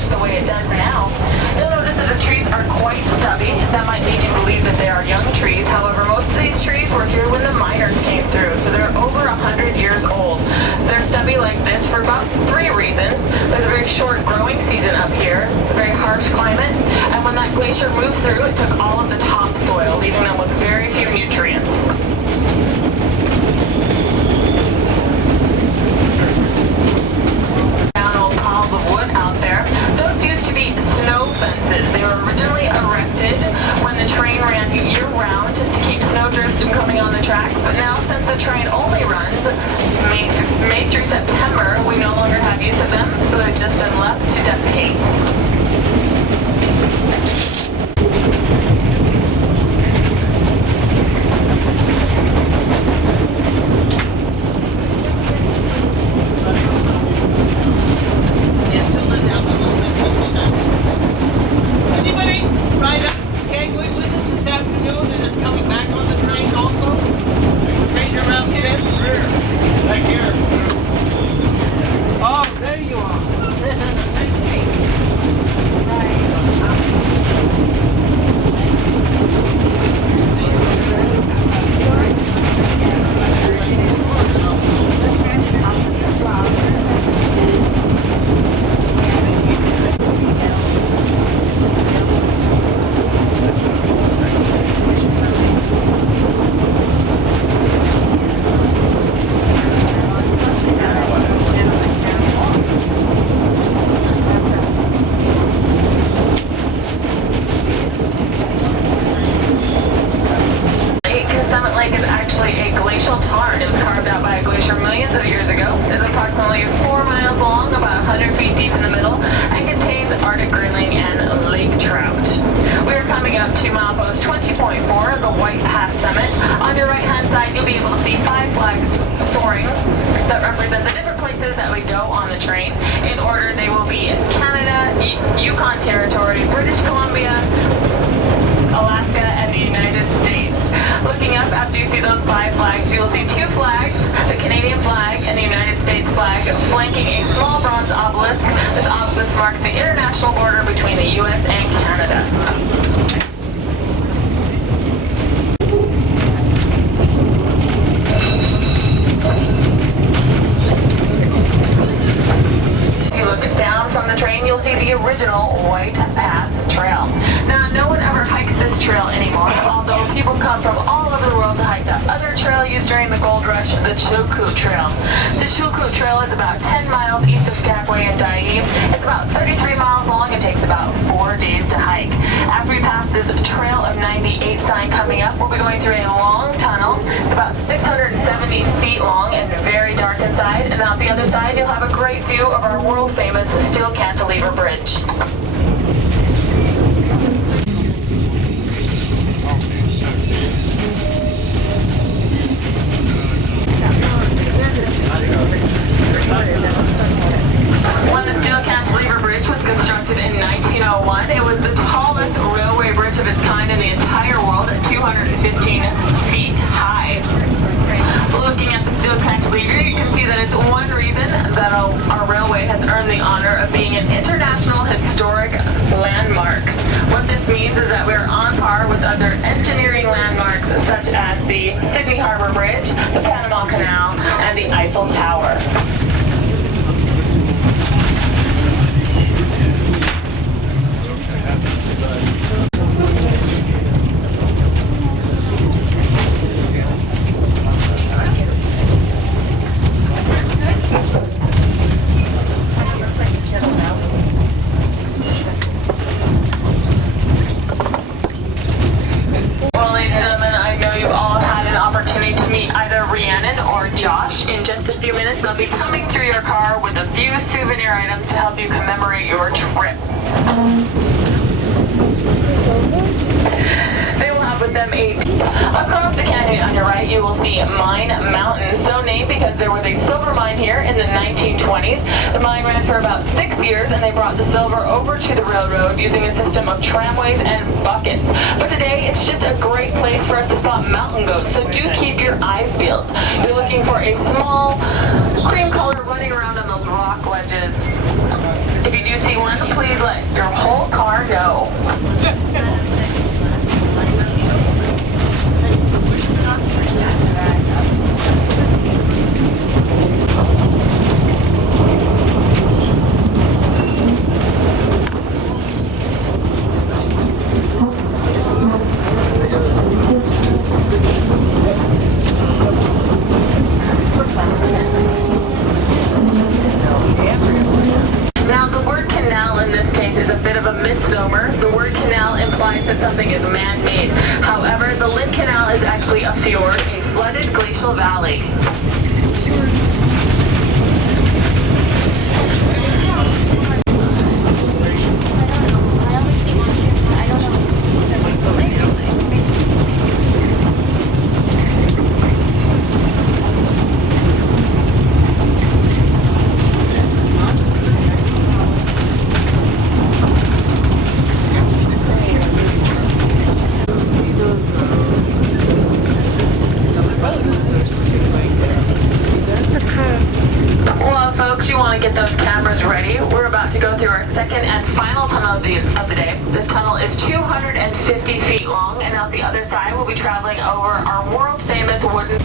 much the way it does now. You'll notice that the trees are quite stubby. That might lead you to believe that they are young trees. However, most of these trees were here when the miners came through, so they're over 100 years old. They're stubby like this for about 3 reasons. There's a very short growing season up here, a very harsh climate, and when that glacier moved through, it took all of the topsoil, leaving them with very few nutrients. Piles of wood out there. Those used to be snow fences. They were originally erected when the train ran year-round to keep snowdrifts from coming on the track, but now since the train only runs May through September, we no longer have use of them, so they've just been left to desiccate. The Whie Pass summit. On your right-hand side, you'll be able to see 5 flags soaring that represent the different places that we go on the train. In order, they will be Canada, Yukon Territory, British Columbia, Alaska, and the United States. Looking up after you see those 5 flags, you'll see 2 flags, the Canadian flag and the United States flag, flanking a small bronze obelisk. This obelisk marks the international border between the U.S. and Canada. You'll see the original Whie Pass Trail. Now, no one ever hikes this trail anymore, although people come from all over the world to hike the other trail used during the gold rush, the Chilkoot Trail. The Chilkoot Trail is about 10 miles east of Skagway and Dyea. It's about 33 miles long and takes about 4 days to hike. After we pass this Trail of 98 sign coming up, we'll be going through a long tunnel. It's about 670 feet long and very dark inside, and out the other side you'll have a great view of our world-famous steel cantilever bridge. When the steel cantilever bridge was constructed in 1901, it was the tallest railway bridge of its kind in the entire world at 215 feet high. Looking at the steel cantilever, you can see that it's one reason that our railway has earned the honor of being an international historic landmark. What this means is that we're on par with other engineering landmarks such as the Sydney Harbour Bridge, the Panama Canal, and the Eiffel Tower. In just a few minutes, they'll be coming through your car with a few souvenir items to help you commemorate your trip. They will have with them across the canyon on your right, you will see Mine Mountain, so named because there was a silver mine here in the 1920s. The mine ran for about 6 years, and they brought the silver over to the railroad using a system of tramways and buckets. But today, it's just a great place for us to spot mountain goats, so do keep your eyes peeled. You're looking for a small cream color running around on those rock ledges. If you do see one, please let your whole car know. Now, the word canal in this case is a bit of a misnomer. The word canal implies that something is man-made. However, the Lynn Canal is actually a fjord, a flooded glacial valley. Well, folks, you want to get those cameras ready. We're about to go through our second and final tunnel of the day. This tunnel is 250 feet long, and out the other side, we'll be traveling over our world-famous wooden...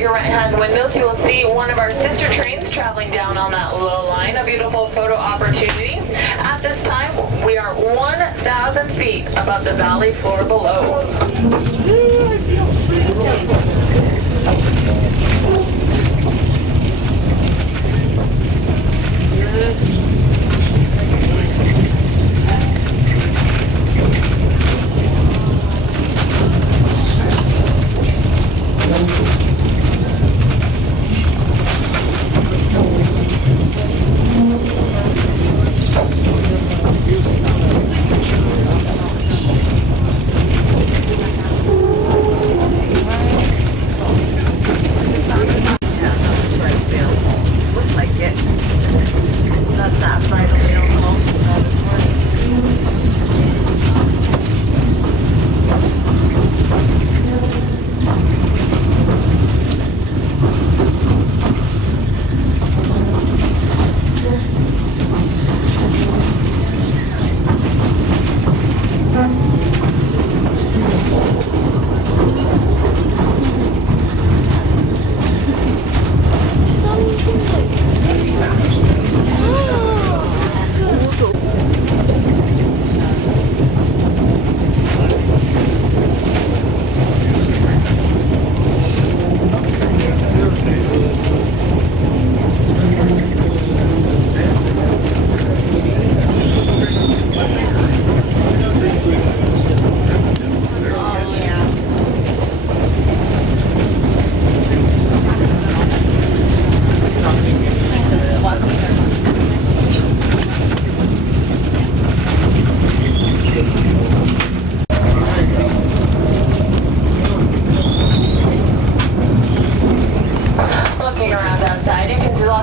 Your right-hand windows, you will see one of our sister trains traveling down on that low line, a beautiful photo opportunity. At this time, we are 1,000 feet above the valley floor below.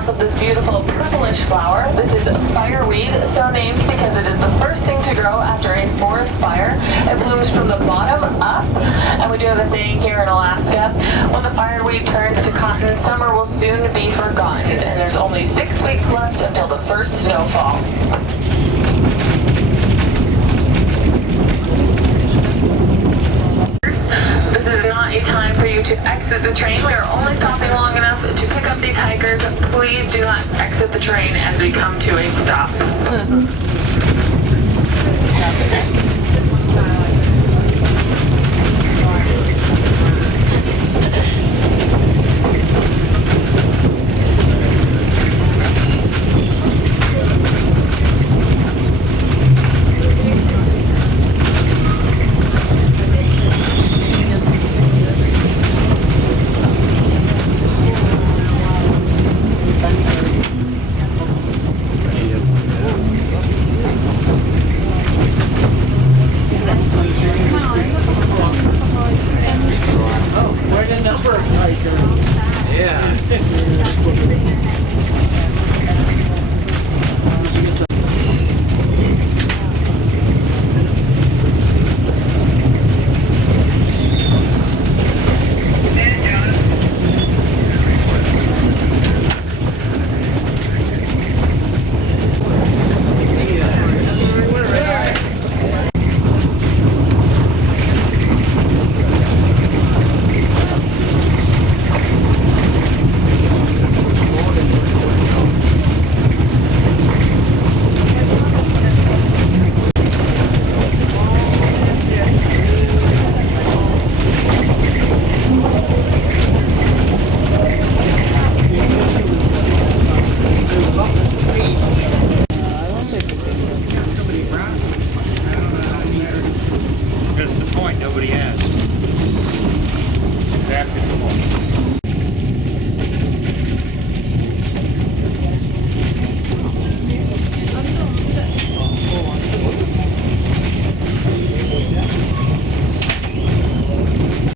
Of this beautiful purplish flower. This is fireweed, so named because it is the first thing to grow after a forest fire. It blooms from the bottom up, and we do have a saying here in Alaska, when the fireweed turns to cotton, summer will soon be forgotten, and there's only 6 weeks left until the first snowfall. This is not a time for you to exit the train. We are only stopping long enough to pick up these hikers. Please do not exit the train as we come to a stop.